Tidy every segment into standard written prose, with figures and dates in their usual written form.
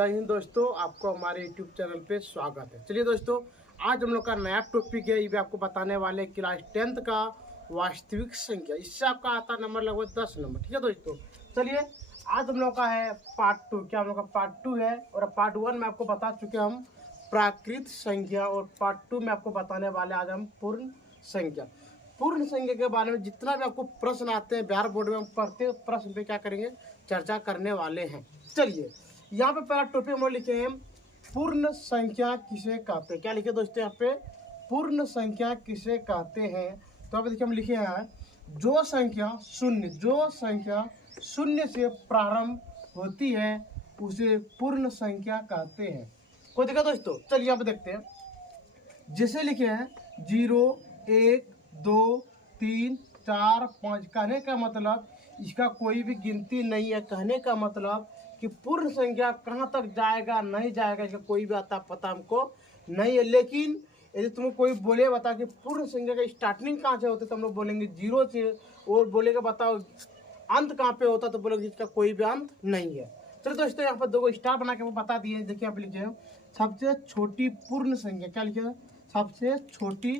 जय हिंद दोस्तों, आपको हमारे YouTube चैनल पे स्वागत है। चलिए दोस्तों, आज हम लोग का नया टॉपिक है। ये भी आपको बताने वाले क्लास 10th का वास्तविक संख्या। इससे आपका आता नंबर लगभग 10 नंबर। ठीक है दोस्तों, चलिए आज हम लोग का है पार्ट 2। क्या हम लोग का पार्ट 2 है, और पार्ट 1 में आपको बता चुके हम प्राकृत संख्या, और पार्ट 2 में आपको बताने वाले आज हम पूर्ण संख्या। पूर्ण संख्या के बारे में जितना भी आपको प्रश्न आते हैं बिहार बोर्ड में, हम प्रत्येक प्रश्न पे क्या करेंगे, चर्चा करने वाले हैं। चलिए यहाँ पे पहला टॉपिक हम लिखे हैं, पूर्ण संख्या किसे कहते हैं। क्या लिखे दोस्तों यहाँ पे, पूर्ण संख्या किसे कहते हैं। तो अब देखिए हम लिखे हैं, जो संख्या शून्य से प्रारंभ होती है उसे पूर्ण संख्या कहते हैं। कोई देखा दोस्तों, चलिए यहाँ पे देखते हैं। जैसे लिखे हैं 0, 1, 2, 3, 4, 5। कहने का मतलब इसका कोई भी गिनती नहीं है। कहने का मतलब कि पूर्ण संख्या कहाँ तक जाएगा नहीं जाएगा इसका कोई भी आता पता हमको नहीं है। लेकिन यदि तुमको कोई बोले बता कि पूर्ण संख्या का स्टार्टिंग कहाँ से होता है, तो हम लोग बोलेंगे 0 से। और बोलेगा बताओ अंत कहाँ पे होता, तो बोलोगे इसका कोई भी अंत नहीं है। चलो दोस्तों, यहाँ पर दो स्टार बना के वो बता दिए। देखिए आप लिखे सबसे छोटी पूर्ण संख्या। क्या लिखे, सबसे छोटी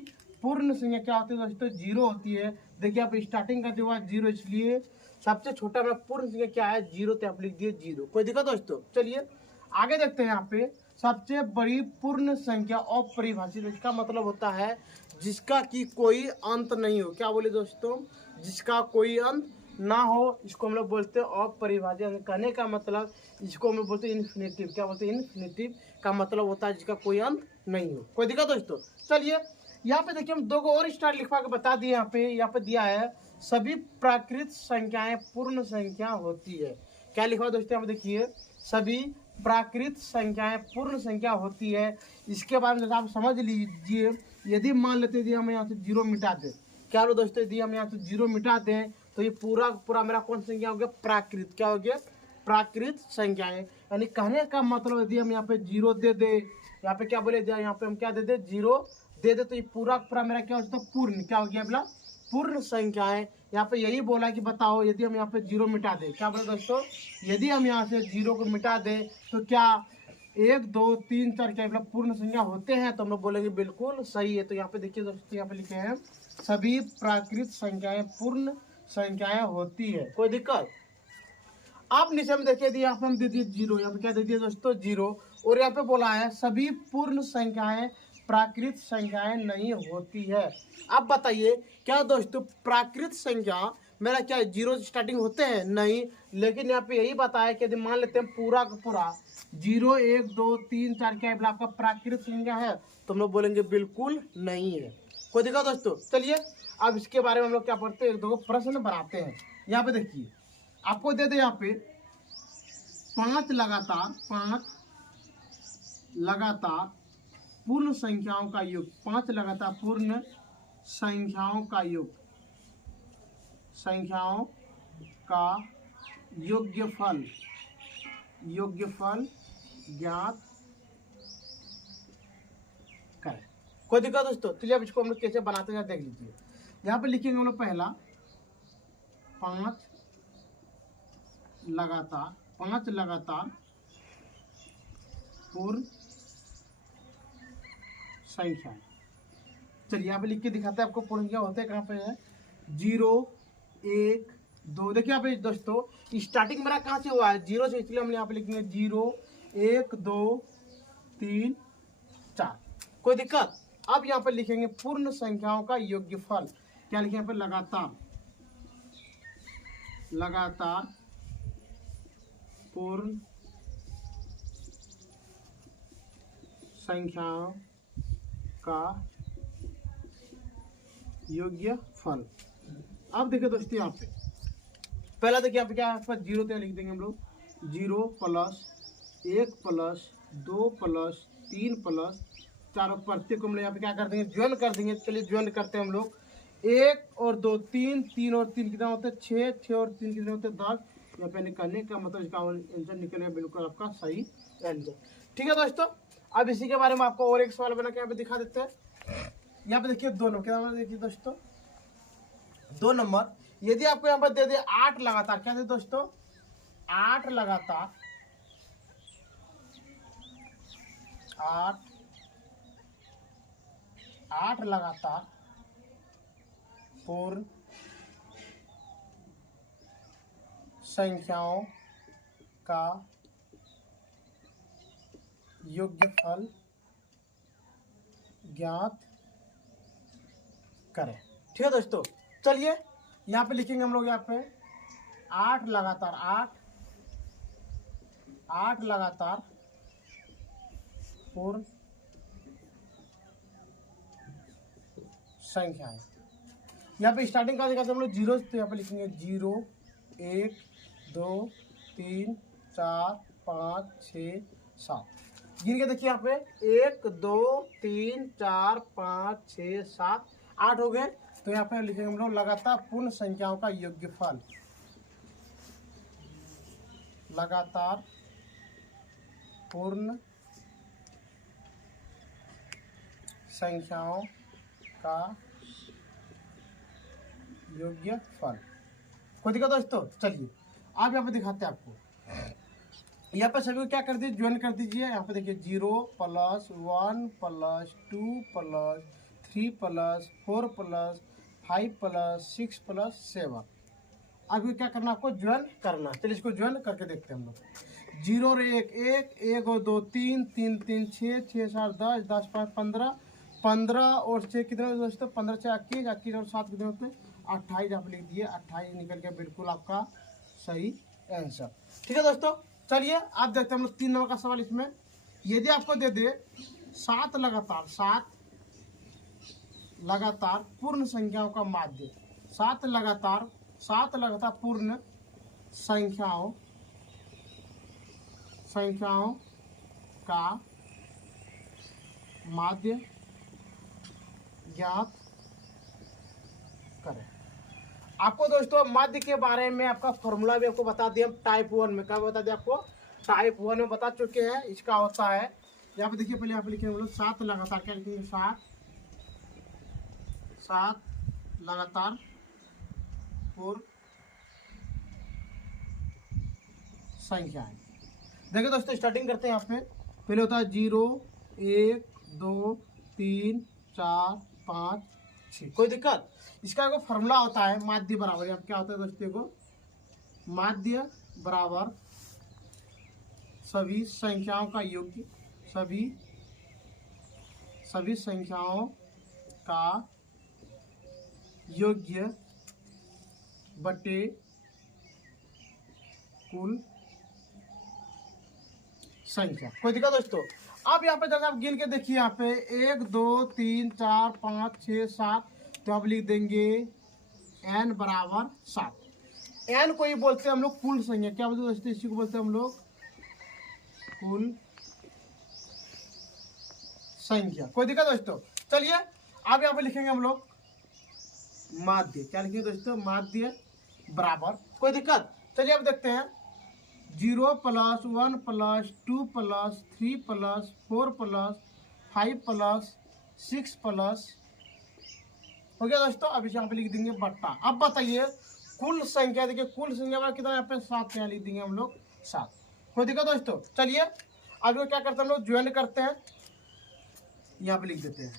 पूर्ण संख्या क्या होती है दोस्तों, 0 होती है। देखिए आप स्टार्टिंग का जो है 0, इसलिए सबसे छोटा में पूर्ण संख्या क्या है, 0। तो आप लिख दिए 0। कोई दिक्कत दोस्तों। चलिए आगे देखते हैं। यहाँ पे सबसे बड़ी पूर्ण संख्या अपरिभाषित। इसका मतलब होता है जिसका कि कोई अंत नहीं हो। क्या बोले दोस्तों, जिसका कोई अंत ना हो, इसको हम लोग बोलते हैं अपरिभाषित। कहने का मतलब इसको हम लोग बोलते हैं इन्फिनिटिव। क्या बोलते हैं, इन्फिनिटिव का मतलब होता है जिसका कोई अंत नहीं हो। कोई दिक्कत दोस्तों। चलिए यहाँ पे देखिए हम दो को और स्टार लिखवा के बता दिए। यहाँ पे दिया है सभी प्राकृत संख्याएं पूर्ण संख्या होती है। क्या लिखा दोस्तों, यहाँ पे देखिए सभी प्राकृत संख्याएं पूर्ण संख्या होती है। इसके बारे में आप समझ लीजिए। यदि मान लेते यदि हम यहाँ से 0 मिटा दें, क्या लो दोस्तों, यदि हम यहाँ से 0 मिटा दें तो ये पूरा मेरा कौन संख्या हो गया, प्राकृत। क्या हो गया, प्राकृत संख्याएं। यानी कहने का मतलब यदि हम यहाँ पे 0 दे दे, यहाँ पे क्या बोले, यहाँ पे हम क्या दे दे, 0 दे दे, तो ये पूरा मेरा क्या हो जाता है, पूर्ण। क्या हो गया बोला, पूर्ण संख्याएं। यहाँ पे यही बोला कि बताओ यदि हम यहाँ पे 0 मिटा दें, क्या बोले दोस्तों, यदि हम यहाँ से 0 को मिटा दें तो क्या 1, 2, 3, 4 क्या मतलब पूर्ण संख्या होते हैं। तो हम लोग बोलेंगे बिल्कुल सही है। तो यहाँ पे देखिए दोस्तों, यहाँ पे लिखे हैं सभी प्राकृत संख्याएं पूर्ण संख्याएं होती है। कोई दिक्कत। आप नीचे में देखिए, यहाँ पे हम दे दिए 0, यहाँ पे क्या दे दिए दोस्तों, 0। और यहाँ पे बोला है सभी पूर्ण संख्याएं प्राकृत संख्याएं नहीं होती है। अब बताइए क्या दोस्तों, प्राकृत संख्या मेरा क्या 0 स्टार्टिंग होते हैं, नहीं। लेकिन यहाँ पे यही बताया कि यदि मान लेते हैं पूरा का पूरा 0, 1, 2, 3, 4 क्या है आपका प्राकृत संख्या है, तो हम लोग बोलेंगे बिल्कुल नहीं है। कोई दिक्कत दोस्तों। चलिए अब इसके बारे में हम लोग क्या पढ़ते हैं, एक दो प्रश्न बनाते हैं। यहाँ पे देखिए आपको दे दे यहाँ पे 5 लगातार पूर्ण संख्याओं का योग। 5 लगातार पूर्ण संख्याओं का योग, संख्याओं का योग्यफल ज्ञात करें। कोई दिक्कत दोस्तों। चलिए अब इसको हम लोग कैसे बनाते हैं देख लीजिए। यहाँ पे लिखेंगे हम लोग पहला 5 लगातार पूर्ण संख्या। चलिए यहाँ पे लिख के दिखाते हैं आपको पूर्ण संख्या होते हैं कहाँ पे है, 0, 1, 2। देखिए यहाँ पे दोस्तों स्टार्टिंग मेरा कहाँ से हुआ है, 0 से, इसलिए हम यहाँ पे लिखेंगे 0, 1, 2, 3, 4। कोई दिक्कत। अब यहाँ पे लिखेंगे पूर्ण संख्याओं का योग्यफल। क्या लिखे यहाँ पे, लगातार पूर्ण संख्याओं का योग्यफल। अब देखिए दोस्तों, यहाँ पे पहला देखिए यहाँ पे क्या है, 0 तो लिख देंगे हम लोग, 0 + 1 + 2 + 3 + 4। प्रत्येक को हम लोग यहाँ पे क्या कर देंगे, ज्वाइन कर देंगे। चलिए ज्वाइन करते हैं हम लोग। 1 और 2 3, 3 और 3 कितना होता है, 6, 6 और 3 कितने होते हैं, 10। यहाँ पे निकलने का मतलब इसका आंसर निकलेगा बिल्कुल आपका सही आंसर। ठीक है दोस्तों। अब इसी के बारे में आपको और एक सवाल बना के यहाँ पे दिखा देते हैं। यहाँ पे देखिए 2 नंबर, क्या देखिए दोस्तों, 2 नंबर। यदि आपको यहाँ पर दे दे 8 लगातार, क्या दे दोस्तों, 8 लगातार 8 8 लगातार पूर्ण संख्याओं का योगफल ज्ञात करें। ठीक है दोस्तों, चलिए यहाँ पे लिखेंगे हम लोग, यहाँ पे 8 लगातार 8 लगातार पूर्ण संख्याएं। यहाँ पे स्टार्टिंग का देखा हम लोग जीरो, तो यहाँ पे लिखेंगे 0 1 2 3 4 5 6 7। गिन के देखिए यहाँ पे 1 2 3 4 5 6 7 8 हो गए। तो यहाँ पे लिखेंगे हम लोग लगातार पूर्ण संख्याओं का योगफल, लगातार पूर्ण संख्याओं का योगफल। कोई दिक्कत दोस्तों? चलिए आप यहाँ पे दिखाते हैं आपको। यहाँ पे सभी को क्या कर दीजिए, ज्वाइन कर दीजिए। यहाँ पे देखिए 0 + 1 + 2 + 3 + 4 + 5 + 6 + 7। अभी क्या करना, आपको ज्वाइन करना। चलिए इसको ज्वाइन करके देखते हैं हम लोग। 0 और 1 1 1 और 2 3 3 3 6 6 7 10 10 5 15 15 और 6 कितने होते दोस्तों? 15 से 21 21 और 7 कितने होते हैं? 28। आप लिख दिए 28 निकल गया बिल्कुल आपका सही आंसर। ठीक है दोस्तों, चलिए आप देखते हैं हम लोग 3 नंबर का सवाल। इसमें यदि आपको दे दे 7 लगातार पूर्ण संख्याओं का माध्य, 7 लगातार पूर्ण संख्याओं का माध्य ज्ञात करें। आपको दोस्तों माध्य के बारे में आपका फॉर्मूला भी आपको बता दिया टाइप 1 में। क्या बता दिया आपको? टाइप 1 में बता चुके हैं। इसका होता है, यहाँ पे देखिए, पहले यहाँ पे लिखे हम लोग 7 लगातार, क्या लिखेंगे? 7 लगातार पूर्ण संख्याएं। देखिए दोस्तों स्टार्टिंग करते हैं। यहाँ पे पहले होता है 0 1 2 3 4 5 6। कोई दिक्कत? इसका एक फॉर्मूला होता है माध्य बराबर, यहाँ क्या होता है दोस्तों को? माध्य बराबर सभी संख्याओं का योग, सभी संख्याओं का योग्य बटे कुल संख्या। कोई दिक्कत दोस्तों? अब यहाँ पे जैसे आप गिन के देखिए, यहाँ पे 1 2 3 4 5 6 7, तो आप लिख देंगे n बराबर 7। n को ही बोलते हैं हम लोग कुल संख्या। क्या बोलते हैं दोस्तों? इसी को बोलते हैं हम लोग कुल संख्या। कोई दिक्कत दोस्तों? चलिए अब यहाँ पे लिखेंगे हम लोग माध्य। क्या लिखेंगे दोस्तों? माध्य बराबर, कोई दिक्कत? चलिए अब देखते हैं 0 + 1 + 2 + 3 + 4 + 5 + 6 + हो गया दोस्तों। अब यहाँ पे लिख देंगे बट्टा। अब बताइए कुल संख्या, देखिए कुल संख्या में कितना यहाँ पे 7, यहाँ लिख देंगे हम लोग 7। कोई दिक्कत दोस्तों? चलिए अब क्या करते हैं हम लोग, ज्वाइन करते हैं। यहाँ पे लिख देते हैं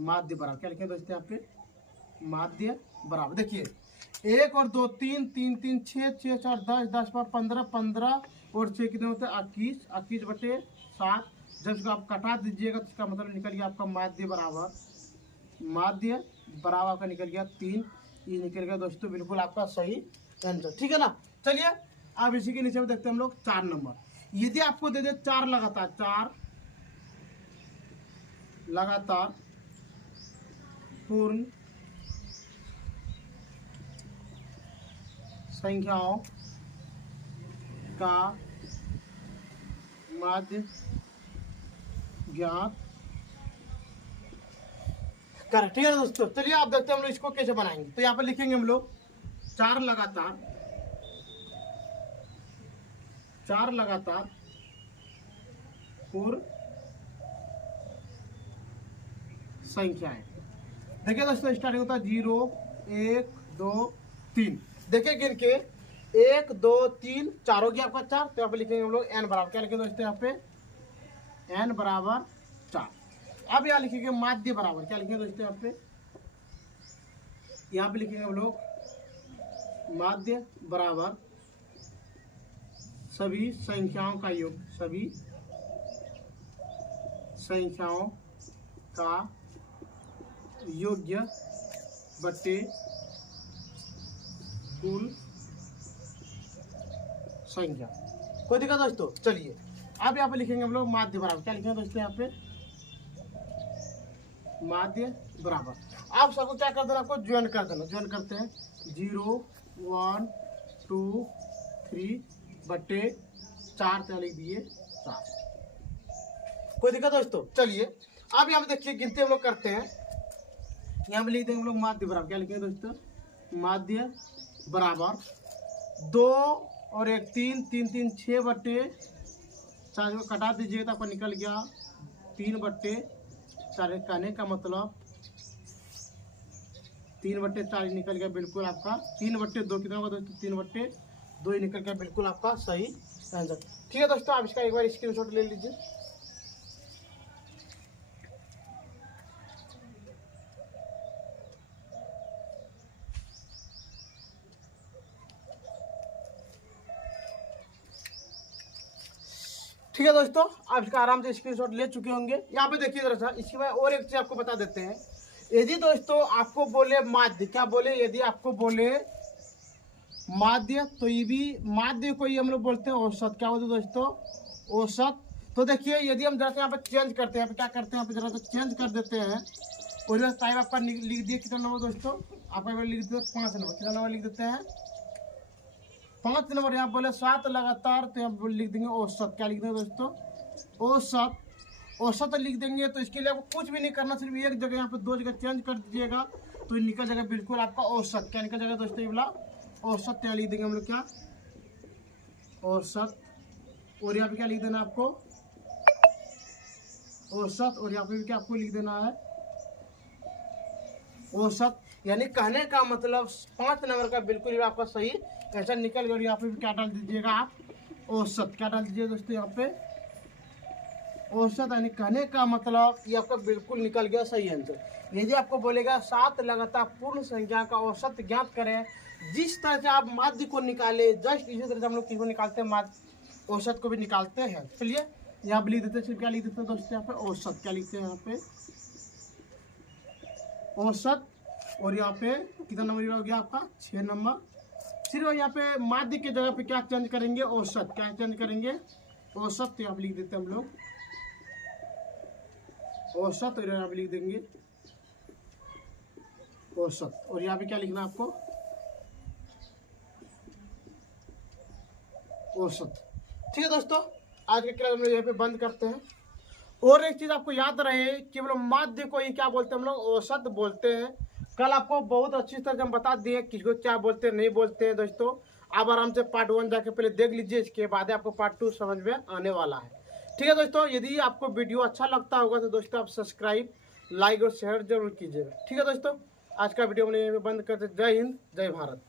माध्य बराबर, क्या लिखें दोस्तों? यहाँ पे माध्य बराबर, देखिए 1 और 2 3 3 3 6 6 4 10 10 15 15 और 6 कितने होते हैं? 21 21 बटे 7। जब इसको आप कटा दीजिएगा तो इसका मतलब निकल गया आपका माध्य बराबर आपका निकल गया 3। ये निकल गया दोस्तों बिल्कुल आपका सही आंसर। ठीक है ना? चलिए अब इसी के नीचे में देखते हैं हम लोग 4 नंबर। यदि आपको दे दे 4 लगातार पूर्ण संख्याओं का माध्य ज्ञात करें। ठीक है दोस्तों, चलिए आप देखते हैं हम लोग इसको कैसे बनाएंगे। तो यहाँ पर लिखेंगे हम लोग 4 लगातार पूर्ण संख्याएं। देखिए दोस्तों स्टार्टिंग होता है 0 1 2 3। देखिए गिन के 1 2 3 4 हो गया आपका 4। तो यहाँ पे लिखेंगे हम लोग n बराबर, क्या लिखेंगे दोस्तों? यहाँ पे n बराबर 4। अब यहाँ लिखेंगे माध्य बराबर, क्या लिखेंगे दोस्तों यहाँ पे लिखेंगे हम लोग माध्य बराबर सभी संख्याओं का योग, सभी संख्याओं का योग्य बटे कुल संख्या। कोई दिक्कत दोस्तों? चलिए अब यहाँ पे लिखेंगे हम लोग माध्य बराबर, क्या लिखेंगे दोस्तों यहाँ पे माध्य बराबर। आप सबको क्या कर देना, आपको ज्वाइन कर देना। ज्वाइन करते हैं 0 1 2 3 बटे 4 क्या लिख दिए 4। कोई दिक्कत दोस्तों? चलिए अब यहाँ पे देखिए गिनते हम लोग करते हैं। यहाँ पे लिख देंगे हम लोग माध्य बराबर, क्या लिखेंगे दोस्तों माध्य बराबर 2 और 1 3 3 3 6 बटे 4 को कटा दीजिए तो आपको निकल गया 3 बटे 4। कहने का मतलब 3 बटे 4 निकल गया बिल्कुल आपका। 3 बटे 2 कितना होगा दोस्तों 3 बटे 2 ही निकल गया बिल्कुल आपका सही आंसर। ठीक है दोस्तों, आप इसका एक बार स्क्रीनशॉट ले लीजिए। ठीक है दोस्तों, आप इसका आराम से स्क्रीनशॉट ले चुके होंगे। यहाँ पे देखिए जरा सा, इसके बाद और एक चीज आपको बता देते हैं। यदि दोस्तों आपको बोले माध्य, क्या बोले, यदि आपको बोले माध्य तो ये भी माध्य को ही हम लोग बोलते हैं औसत। क्या बोलते हैं दोस्तों औसत। तो देखिए यदि हम जरा सा यहाँ पे चेंज करते हैं, क्या करते हैं यहाँ पे जरा सा चेंज कर देते हैं। और टाइम आपका लिख दिए कितना नंबर दोस्तों, आपका लिख देते 5 नंबर। कितना नंबर लिख देते हैं 5 नंबर। यहाँ बोले 7 लगातार तो यहाँ लिख देंगे औसत। क्या लिख देंगे दोस्तों औसत। औसत लिख देंगे तो इसके लिए आपको कुछ भी नहीं करना, सिर्फ एक जगह यहाँ पे 2 जगह चेंज कर दीजिएगा तो निकल जाएगा बिल्कुल आपका औसत। क्या निकल जाएगा दोस्तों ये वाला औसत। क्या लिख देंगे हम लोग क्या औसत। और यहाँ पे क्या लिख देना आपको औसत। और यहाँ पे भी क्या आपको लिख देना है औसत। यानी कहने का मतलब 5 नंबर का बिल्कुल आपका सही ऐसा निकल गया। यहाँ पे भी क्या डाल दीजिएगा आप औसत। क्या डाल दीजिए दोस्तों यहाँ पे औसत। यानी कहने का मतलब ये आपका बिल्कुल निकल गया सही आंसर। यदि आपको बोलेगा 7 लगातार पूर्ण संख्या का औसत ज्ञात करें, जिस तरह से आप माध्य को निकाले जस्ट इसी तरह से हम लोग किसको निकालते हैं माध्य औसत को भी निकालते हैं। चलिए यहाँ पे लिख देते हैं, क्या लिख देते हैं दोस्तों यहाँ पे औसत। क्या लिखते हैं यहाँ पे औसत। और यहाँ पे कितना नंबर हो गया आपका 6 नंबर। सिर्फ यहाँ पे माध्य की जगह पे क्या चेंज करेंगे औसत। क्या चेंज करेंगे औसत। तो यहाँ पे लिख देते हैं हम लोग औसत। और यहाँ पे लिख देंगे औसत। और यहाँ पे क्या लिखना आपको औसत। ठीक है दोस्तों, आज के क्लास हम लोग यहाँ पे बंद करते हैं। और एक चीज आपको याद रहे कि हम लोग माध्य को ही क्या बोलते हैं हम लोग औसत बोलते हैं। कल आपको बहुत अच्छी तरह से हम बता दिए किसको क्या बोलते हैं नहीं बोलते हैं। दोस्तों आप आराम से पार्ट 1 जाके पहले देख लीजिए, इसके बाद आपको पार्ट 2 समझ में आने वाला है। ठीक है दोस्तों, यदि आपको वीडियो अच्छा लगता होगा तो दोस्तों आप सब्सक्राइब लाइक और शेयर जरूर कीजिएगा। ठीक है दोस्तों, आज का वीडियो हम लोग बंद करते। जय हिंद जय भारत।